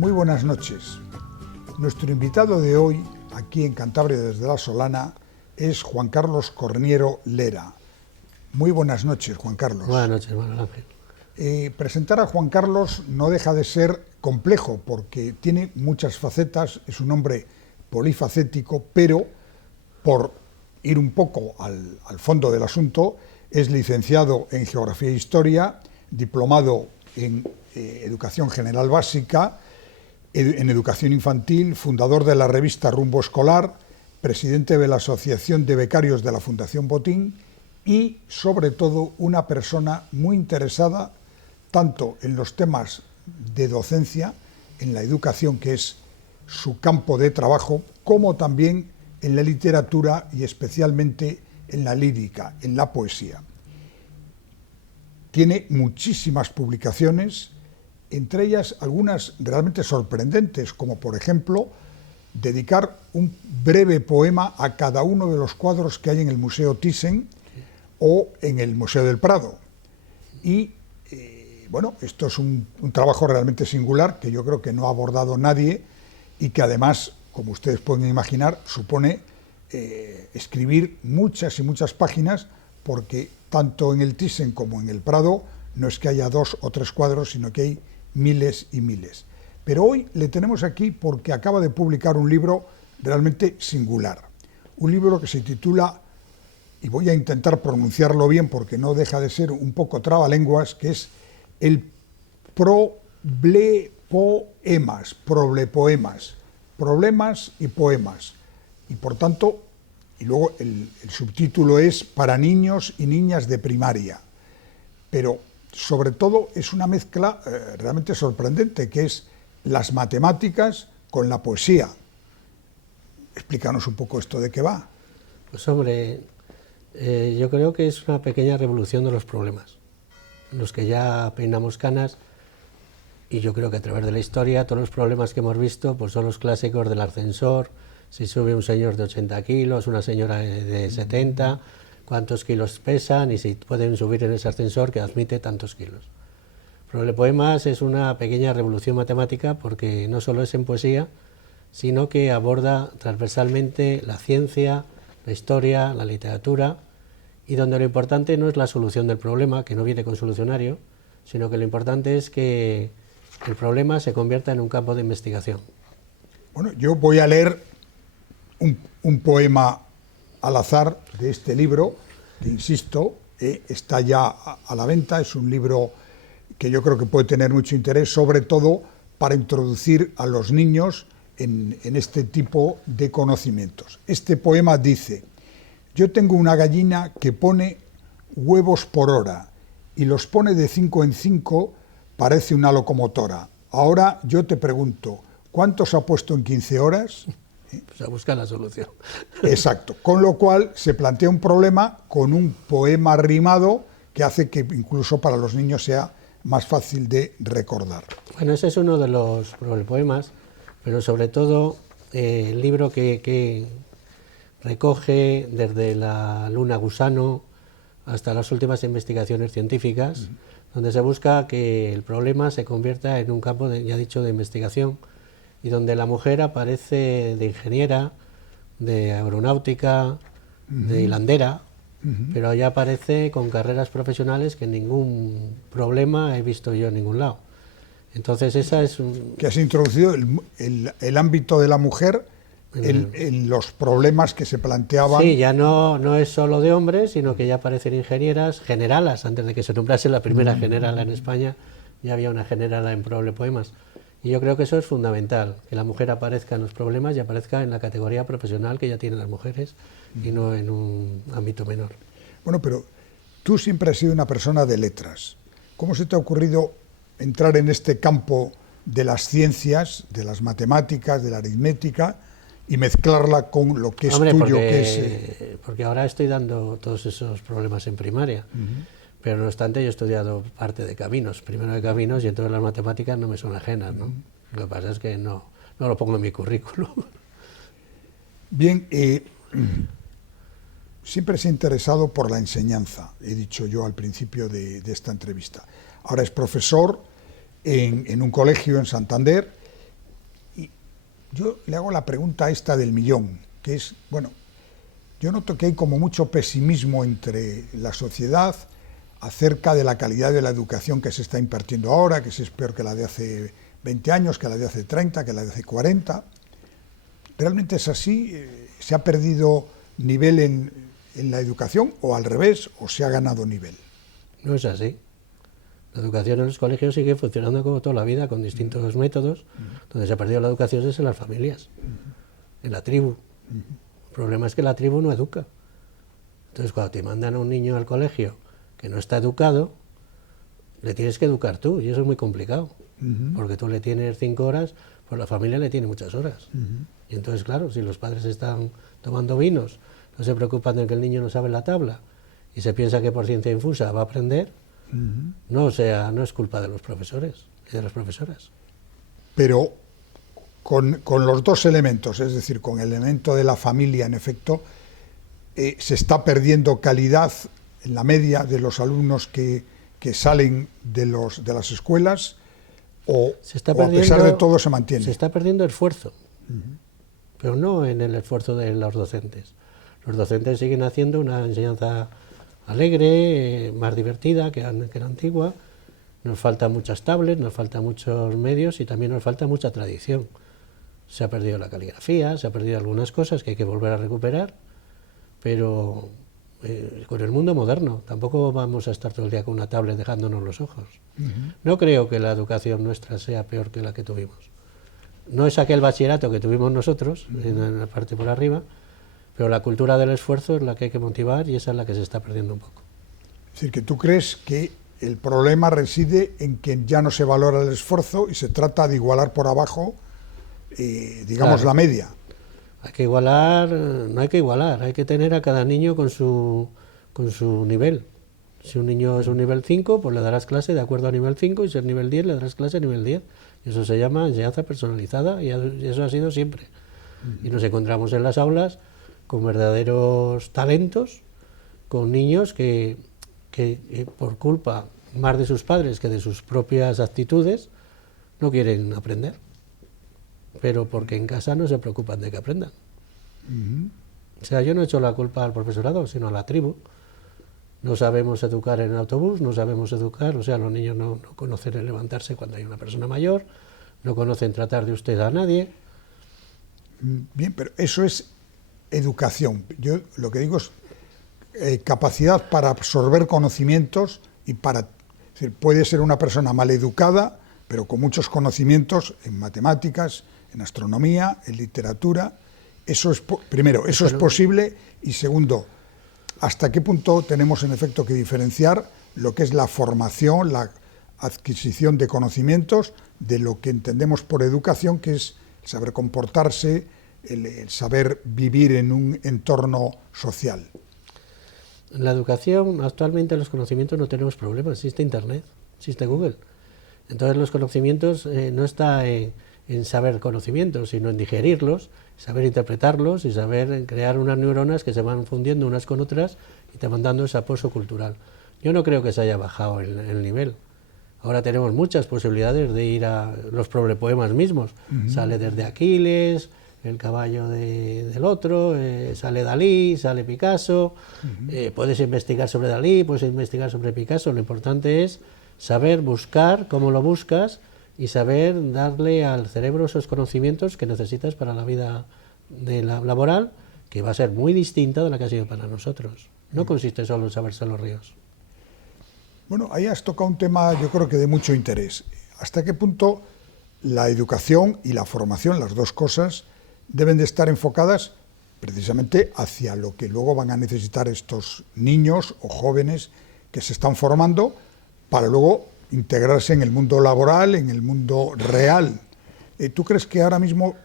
Muy buenas noches. Nuestro invitado de hoy, aquí en Cantabria desde La Solana, es Juan Carlos Corniero Lera. Muy buenas noches, Juan Carlos. Buenas noches, Manuel Ángel. Presentar a Juan Carlos no deja de ser complejo porque tiene muchas facetas, es un hombre polifacético, pero por ir un poco al fondo del asunto, es licenciado en Geografía e Historia, diplomado en Educación General Básica, en Educación Infantil, fundador de la revista Rumbo Escolar, presidente de la Asociación de Becarios de la Fundación Botín y, sobre todo, una persona muy interesada tanto en los temas de docencia, en la educación, que es su campo de trabajo, como también en la literatura y especialmente en la lírica, en la poesía. Tiene muchísimas publicaciones, entre ellas algunas realmente sorprendentes, como por ejemplo dedicar un breve poema a cada uno de los cuadros que hay en el Museo Thyssen o en el Museo del Prado. Y bueno, esto es un trabajo realmente singular que yo creo que no ha abordado nadie y que además, como ustedes pueden imaginar, supone escribir muchas y muchas páginas, porque tanto en el Thyssen como en el Prado no es que haya 2 o 3 cuadros, sino que hay miles y miles. Pero hoy le tenemos aquí porque acaba de publicar un libro realmente singular. Un libro que se titula, y voy a intentar pronunciarlo bien porque no deja de ser un poco trabalenguas, que es el Problepoemas, problemas y poemas. Y por tanto, y luego el subtítulo es para niños y niñas de primaria. Pero sobre todo es una mezcla realmente sorprendente, que es las matemáticas con la poesía. Explícanos un poco esto de qué va. Pues hombre, yo creo que es una pequeña revolución de los problemas. Los que ya peinamos canas, y yo creo que a través de la historia todos los problemas que hemos visto pues son los clásicos del ascensor, si sube un señor de 80 kilos, una señora de 70, cuántos kilos pesan y si pueden subir en ese ascensor que admite tantos kilos. Problepoemas es una pequeña revolución matemática porque no solo es en poesía, sino que aborda transversalmente la ciencia, la historia, la literatura, y donde lo importante no es la solución del problema, que no viene con solucionario, sino que lo importante es que el problema se convierta en un campo de investigación. Bueno, yo voy a leer un poema al azar de este libro, que insisto, está ya a la venta. Es un libro que yo creo que puede tener mucho interés, sobre todo para introducir a los niños en este tipo de conocimientos. Este poema dice: yo tengo una gallina que pone huevos por hora y los pone de 5 en 5, parece una locomotora. Ahora yo te pregunto, ¿cuántos ha puesto en 15 horas? Pues a buscar la solución. Exacto, con lo cual se plantea un problema con un poema rimado que hace que incluso para los niños sea más fácil de recordar. Bueno, ese es uno de los poemas, pero sobre todo el libro que recoge desde la luna gusano hasta las últimas investigaciones científicas, donde se busca que el problema se convierta en un campo, ya dicho, de investigación, y donde la mujer aparece de ingeniera, de aeronáutica, de hilandera, pero ya aparece con carreras profesionales que ningún problema he visto yo en ningún lado. Entonces esa es... Que has introducido el ámbito de la mujer en los problemas que se planteaban. Sí, ya no es solo de hombres, sino que ya aparecen ingenieras, generalas. Antes de que se nombrase la primera generala en España, ya había una generala en Problepoemas. Y yo creo que eso es fundamental, que la mujer aparezca en los problemas y aparezca en la categoría profesional que ya tienen las mujeres y no en un ámbito menor. Bueno, pero tú siempre has sido una persona de letras. ¿Cómo se te ha ocurrido entrar en este campo de las ciencias, de las matemáticas, de la aritmética y mezclarla con lo que es tuyo, que es... Porque ahora estoy dando todos esos problemas en primaria. Pero no obstante, yo he estudiado parte de caminos, primero de caminos, y entonces las matemáticas no me son ajenas, ¿no? Lo que pasa es que no lo pongo en mi currículum. Bien, siempre se ha interesado por la enseñanza, he dicho yo al principio de esta entrevista. Ahora es profesor en un colegio en Santander yo le hago la pregunta esta del millón, que es, bueno, yo noto que hay como mucho pesimismo entre la sociedad acerca de la calidad de la educación que se está impartiendo ahora, que si es peor que la de hace 20 años, que la de hace 30, que la de hace 40. ¿Realmente es así? ¿Se ha perdido nivel en la educación o al revés, o se ha ganado nivel? No es así. La educación en los colegios sigue funcionando como toda la vida, con distintos métodos. Donde se ha perdido la educación es en las familias, en la tribu. El problema es que la tribu no educa. Entonces, cuando te mandan a un niño al colegio que no está educado, le tienes que educar tú, y eso es muy complicado. Porque tú le tienes 5 horas, pues la familia le tiene muchas horas. Y entonces, claro, si los padres están tomando vinos, no se preocupan de que el niño no sabe la tabla, y se piensa que por ciencia infusa va a aprender, no es culpa de los profesores y de las profesoras. Pero con los dos elementos, es decir, con el elemento de la familia, en efecto, se está perdiendo calidad en la media de los alumnos que salen de las escuelas, o a pesar de todo se mantiene. Se está perdiendo esfuerzo, pero no en el esfuerzo de los docentes. Los docentes siguen haciendo una enseñanza alegre, más divertida que la antigua. Nos faltan muchas tablets, nos faltan muchos medios y también nos falta mucha tradición. Se ha perdido la caligrafía, se ha perdido algunas cosas que hay que volver a recuperar, pero con el mundo moderno tampoco vamos a estar todo el día con una tablet dejándonos los ojos. No creo que la educación nuestra sea peor que la que tuvimos. No es aquel bachillerato que tuvimos nosotros, en la parte por arriba, pero la cultura del esfuerzo es la que hay que motivar y esa es la que se está perdiendo un poco. Es decir, que tú crees que el problema reside en que ya no se valora el esfuerzo y se trata de igualar por abajo, digamos, claro, la media. Hay que igualar, no hay que igualar, hay que tener a cada niño con su nivel. Si un niño es un nivel 5, pues le darás clase de acuerdo a nivel 5, y si es nivel 10, le darás clase a nivel 10. Y eso se llama enseñanza personalizada, y eso ha sido siempre. Y nos encontramos en las aulas con verdaderos talentos, con niños que por culpa más de sus padres que de sus propias actitudes no quieren aprender, pero porque en casa no se preocupan de que aprendan. O sea, yo no he hecho la culpa al profesorado, sino a la tribu. No sabemos educar en el autobús, no sabemos educar, o sea, los niños no conocen el levantarse cuando hay una persona mayor, no conocen tratar de usted a nadie. Bien, pero eso es educación. Yo lo que digo es capacidad para absorber conocimientos y para... Es decir, puede ser una persona mal educada, pero con muchos conocimientos en matemáticas, en astronomía, en literatura. Eso es, primero, eso es posible, y segundo, ¿hasta qué punto tenemos en efecto que diferenciar lo que es la formación, la adquisición de conocimientos, de lo que entendemos por educación, que es el saber comportarse, el saber vivir en un entorno social? En la educación, actualmente los conocimientos no tenemos problemas, existe Internet, existe Google. Entonces los conocimientos no está en saber conocimientos, sino en digerirlos, saber interpretarlos y saber crear unas neuronas que se van fundiendo unas con otras y te van dando ese apoyo cultural. Yo no creo que se haya bajado el nivel. Ahora tenemos muchas posibilidades de ir a los problemopoemas mismos. Sale desde Aquiles, el caballo del otro, sale Dalí, sale Picasso. Puedes investigar sobre Dalí, puedes investigar sobre Picasso. Lo importante es saber buscar cómo lo buscas y saber darle al cerebro esos conocimientos que necesitas para la vida laboral, que va a ser muy distinta de la que ha sido para nosotros. No consiste solo en saberse los ríos. Bueno, ahí has tocado un tema, yo creo que de mucho interés. ¿Hasta qué punto la educación y la formación, las dos cosas, deben de estar enfocadas precisamente hacia lo que luego van a necesitar estos niños o jóvenes que se están formando para luego integrarse en el mundo laboral, en el mundo real? ¿Tú crees que ahora mismo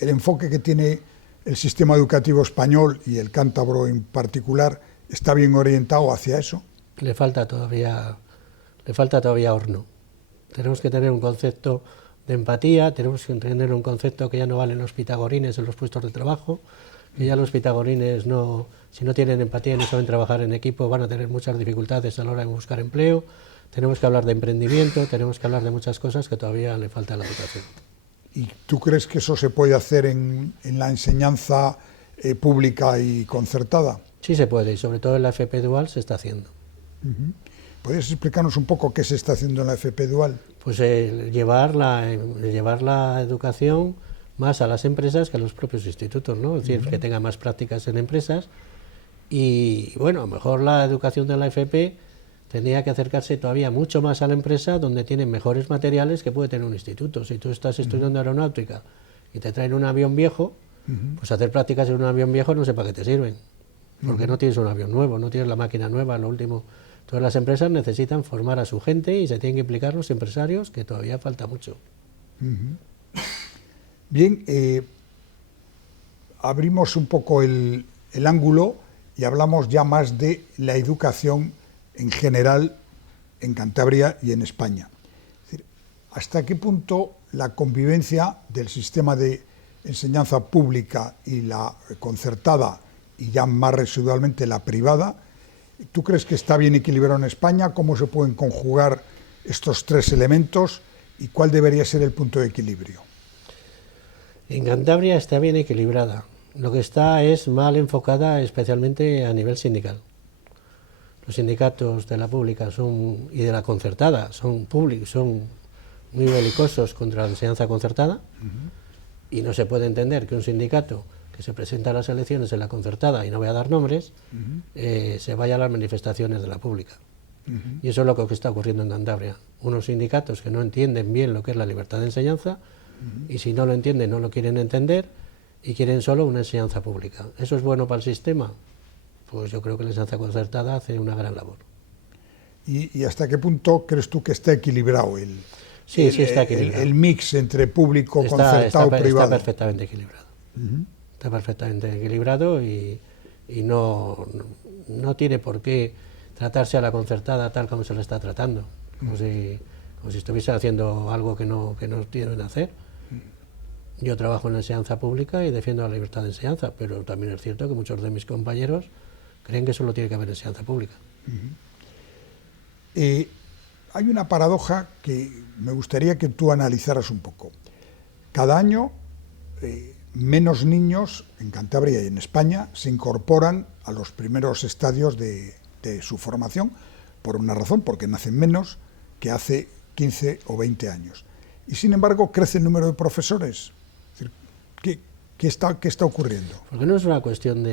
el enfoque que tiene el sistema educativo español y el cántabro en particular está bien orientado hacia eso? Le falta todavía horno. Tenemos que tener un concepto de empatía, tenemos que tener un concepto que ya no valen los pitagorines en los puestos de trabajo, que ya los pitagorines si no tienen empatía y no saben trabajar en equipo van a tener muchas dificultades a la hora de buscar empleo. Tenemos que hablar de emprendimiento, tenemos que hablar de muchas cosas que todavía le falta a la educación. ¿Y tú crees que eso se puede hacer en la enseñanza pública y concertada? Sí se puede, y sobre todo en la FP Dual se está haciendo. ¿Podrías explicarnos un poco qué se está haciendo en la FP Dual? Pues llevar la educación más a las empresas que a los propios institutos, ¿no? Es decir, que tengan más prácticas en empresas. Y bueno, a lo mejor la educación de la FP tendría que acercarse todavía mucho más a la empresa, donde tienen mejores materiales que puede tener un instituto. Si tú estás estudiando aeronáutica y te traen un avión viejo, pues hacer prácticas en un avión viejo no sé para qué te sirven, porque no tienes un avión nuevo, no tienes la máquina nueva, lo último. Todas las empresas necesitan formar a su gente y se tienen que implicar los empresarios, que todavía falta mucho. Bien, abrimos un poco el ángulo y hablamos ya más de la educación en general en Cantabria y en España. Es decir, ¿hasta qué punto la convivencia del sistema de enseñanza pública y la concertada, y ya más residualmente la privada, tú crees que está bien equilibrado en España? ¿Cómo se pueden conjugar estos tres elementos y cuál debería ser el punto de equilibrio? En Cantabria está bien equilibrada. Lo que está es mal enfocada, especialmente a nivel sindical. Los sindicatos de la pública y de la concertada son muy belicosos contra la enseñanza concertada, y no se puede entender que un sindicato que se presenta a las elecciones en la concertada, y no voy a dar nombres, se vaya a las manifestaciones de la pública. Y eso es lo que está ocurriendo en Cantabria. Unos sindicatos que no entienden bien lo que es la libertad de enseñanza, y si no lo entienden, no lo quieren entender, y quieren solo una enseñanza pública. ¿Eso es bueno para el sistema? Pues yo creo que la enseñanza concertada hace una gran labor. ¿Y hasta qué punto crees tú que está equilibrado sí, está equilibrado. El mix entre público, concertado, privado? Está perfectamente equilibrado. Está perfectamente equilibrado y no tiene por qué tratarse a la concertada tal como se le está tratando, como si estuviese haciendo algo que no tienen que hacer. Yo trabajo en la enseñanza pública y defiendo la libertad de enseñanza, pero también es cierto que muchos de mis compañeros creen que solo tiene que haber enseñanza pública. Hay una paradoja que me gustaría que tú analizaras un poco. Cada año menos niños en Cantabria y en España se incorporan a los primeros estadios de su formación, por una razón, porque nacen menos que hace 15 o 20 años. Y sin embargo crece el número de profesores. Es decir, ¿qué está ocurriendo? Porque no es una cuestión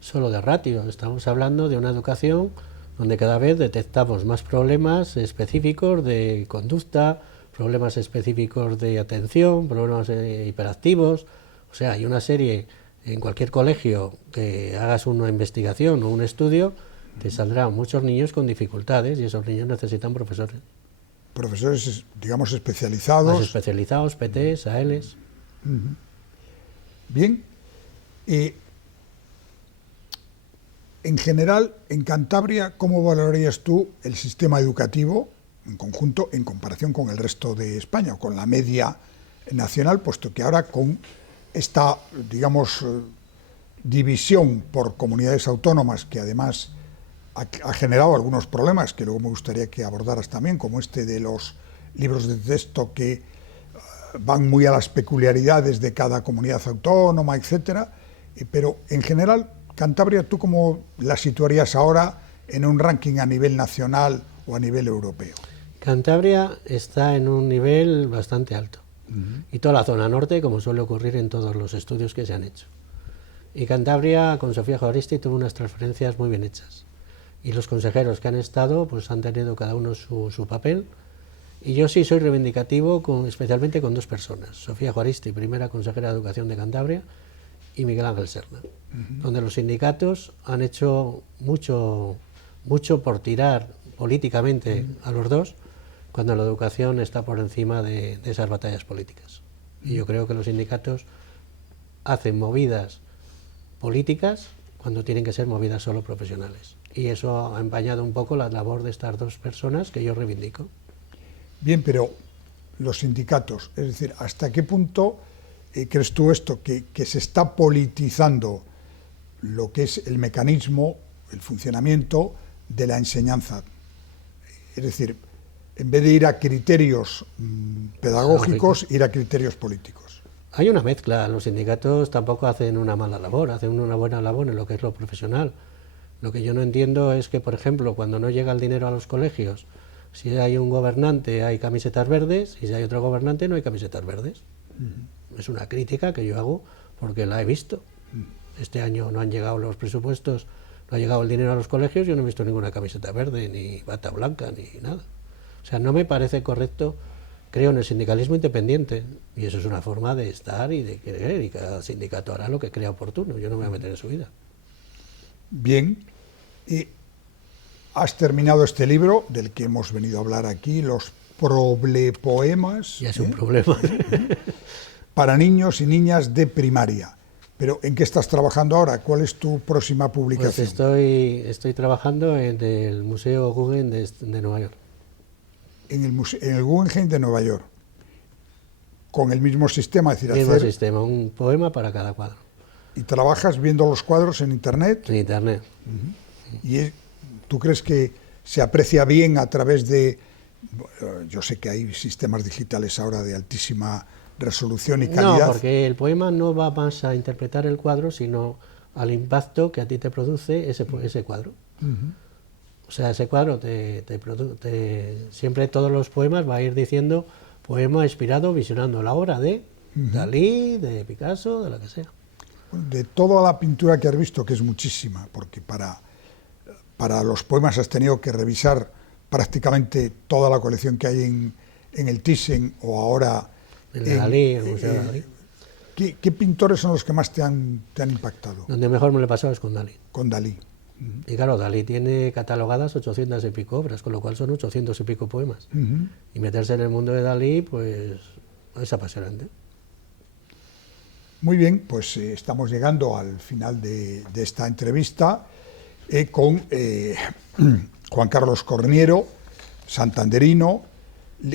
solo de ratio, estamos hablando de una educación donde cada vez detectamos más problemas específicos de conducta, problemas específicos de atención, problemas hiperactivos. O sea, hay una serie, en cualquier colegio que hagas una investigación o un estudio, te saldrán muchos niños con dificultades y esos niños necesitan profesores. Profesores, digamos, especializados. Más especializados, PTs, ALs. Bien. En general, en Cantabria, ¿cómo valorarías tú el sistema educativo en conjunto en comparación con el resto de España o con la media nacional, puesto que ahora con esta, digamos, división por comunidades autónomas que además ha generado algunos problemas que luego me gustaría que abordaras también, como este de los libros de texto que van muy a las peculiaridades de cada comunidad autónoma, etcétera, pero en general, Cantabria, ¿tú cómo la situarías ahora en un ranking a nivel nacional o a nivel europeo? Cantabria está en un nivel bastante alto, y toda la zona norte, como suele ocurrir en todos los estudios que se han hecho. Y Cantabria, con Sofía Juaristi, tuvo unas transferencias muy bien hechas. Y los consejeros que han estado, pues han tenido cada uno su papel. Y yo sí soy reivindicativo, especialmente con dos personas. Sofía Juaristi, primera consejera de Educación de Cantabria, y Miguel Ángel Serna, donde los sindicatos han hecho mucho por tirar políticamente a los dos, cuando la educación está por encima de esas batallas políticas. Y yo creo que los sindicatos hacen movidas políticas cuando tienen que ser movidas solo profesionales. Y eso ha empañado un poco la labor de estas dos personas que yo reivindico. Bien, pero los sindicatos, es decir, ¿hasta qué punto crees tú esto, que se está politizando lo que es el mecanismo, el funcionamiento de la enseñanza? Es decir, en vez de ir a criterios pedagógicos, ir a criterios políticos. Hay una mezcla, los sindicatos tampoco hacen una mala labor, hacen una buena labor en lo que es lo profesional. Lo que yo no entiendo es que, por ejemplo, cuando no llega el dinero a los colegios, si hay un gobernante hay camisetas verdes y si hay otro gobernante no hay camisetas verdes. Es una crítica que yo hago porque la he visto. Este año no han llegado los presupuestos, no ha llegado el dinero a los colegios, yo no he visto ninguna camiseta verde, ni bata blanca, ni nada. O sea, no me parece correcto. Creo en el sindicalismo independiente y eso es una forma de estar y de querer, y cada sindicato hará lo que crea oportuno, yo no me voy a meter en su vida. Bien, y has terminado este libro del que hemos venido a hablar aquí, los problepoemas. Ya es un problema. Para niños y niñas de primaria. Pero ¿en qué estás trabajando ahora? ¿Cuál es tu próxima publicación? Pues estoy trabajando en el Museo Guggenheim de Nueva York. En el Guggenheim de Nueva York. Con el mismo sistema, es decir, Mismo sistema, un poema para cada cuadro. ¿Y trabajas viendo los cuadros en Internet? En Internet. ¿Y tú crees que se aprecia bien a través de... Yo sé que hay sistemas digitales ahora de altísima resolución y calidad. No, porque el poema no va más a interpretar el cuadro, sino al impacto que a ti te produce ese cuadro. O sea, ese cuadro siempre todos los poemas va a ir diciendo poema inspirado visionando la obra de Dalí, de Picasso, de la que sea. De toda la pintura que has visto, que es muchísima, porque para los poemas has tenido que revisar prácticamente toda la colección que hay en el Thyssen o ahora en Dalí, el Museo de Dalí. ¿Qué pintores son los que más te han impactado? Donde mejor me lo he pasado es con Dalí. Con Dalí. Y claro, Dalí tiene catalogadas 800 y pico obras, con lo cual son 800 y pico poemas. Y meterse en el mundo de Dalí, pues es apasionante. Muy bien, pues estamos llegando al final de esta entrevista con Juan Carlos Corniero, santanderino,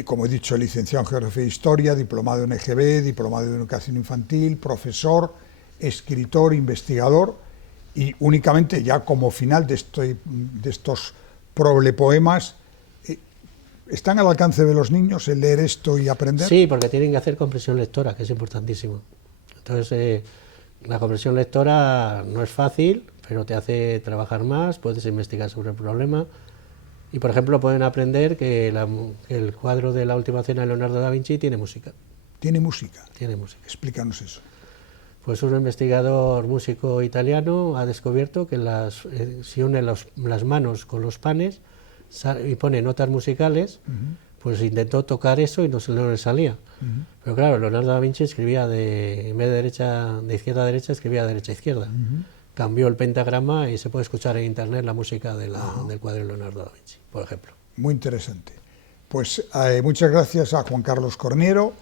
como he dicho, licenciado en Geografía e Historia, diplomado en EGB, diplomado en Educación Infantil, profesor, escritor, investigador, y únicamente ya como final de estos problepoemas, ¿están al alcance de los niños el leer esto y aprender? Sí, porque tienen que hacer comprensión lectora, que es importantísimo. Entonces, la comprensión lectora no es fácil, pero te hace trabajar más, puedes investigar sobre el problema. Y, por ejemplo, pueden aprender que el cuadro de La Última Cena de Leonardo da Vinci tiene música. ¿Tiene música? Tiene música. Explícanos eso. Pues un investigador músico italiano ha descubierto que si une las manos con los panes y pone notas musicales, pues intentó tocar eso y no le salía. Pero claro, Leonardo da Vinci escribía en vez de izquierda a derecha, escribía de derecha a izquierda. Cambió el pentagrama y se puede escuchar en internet la música del cuadro de Leonardo da Vinci, por ejemplo. Muy interesante. Pues muchas gracias a Juan Carlos Corniero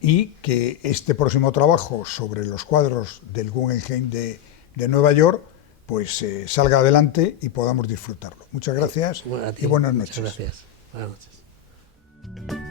y que este próximo trabajo sobre los cuadros del Guggenheim de Nueva York pues salga adelante y podamos disfrutarlo. Muchas gracias y buenas noches. Muchas gracias. Buenas noches.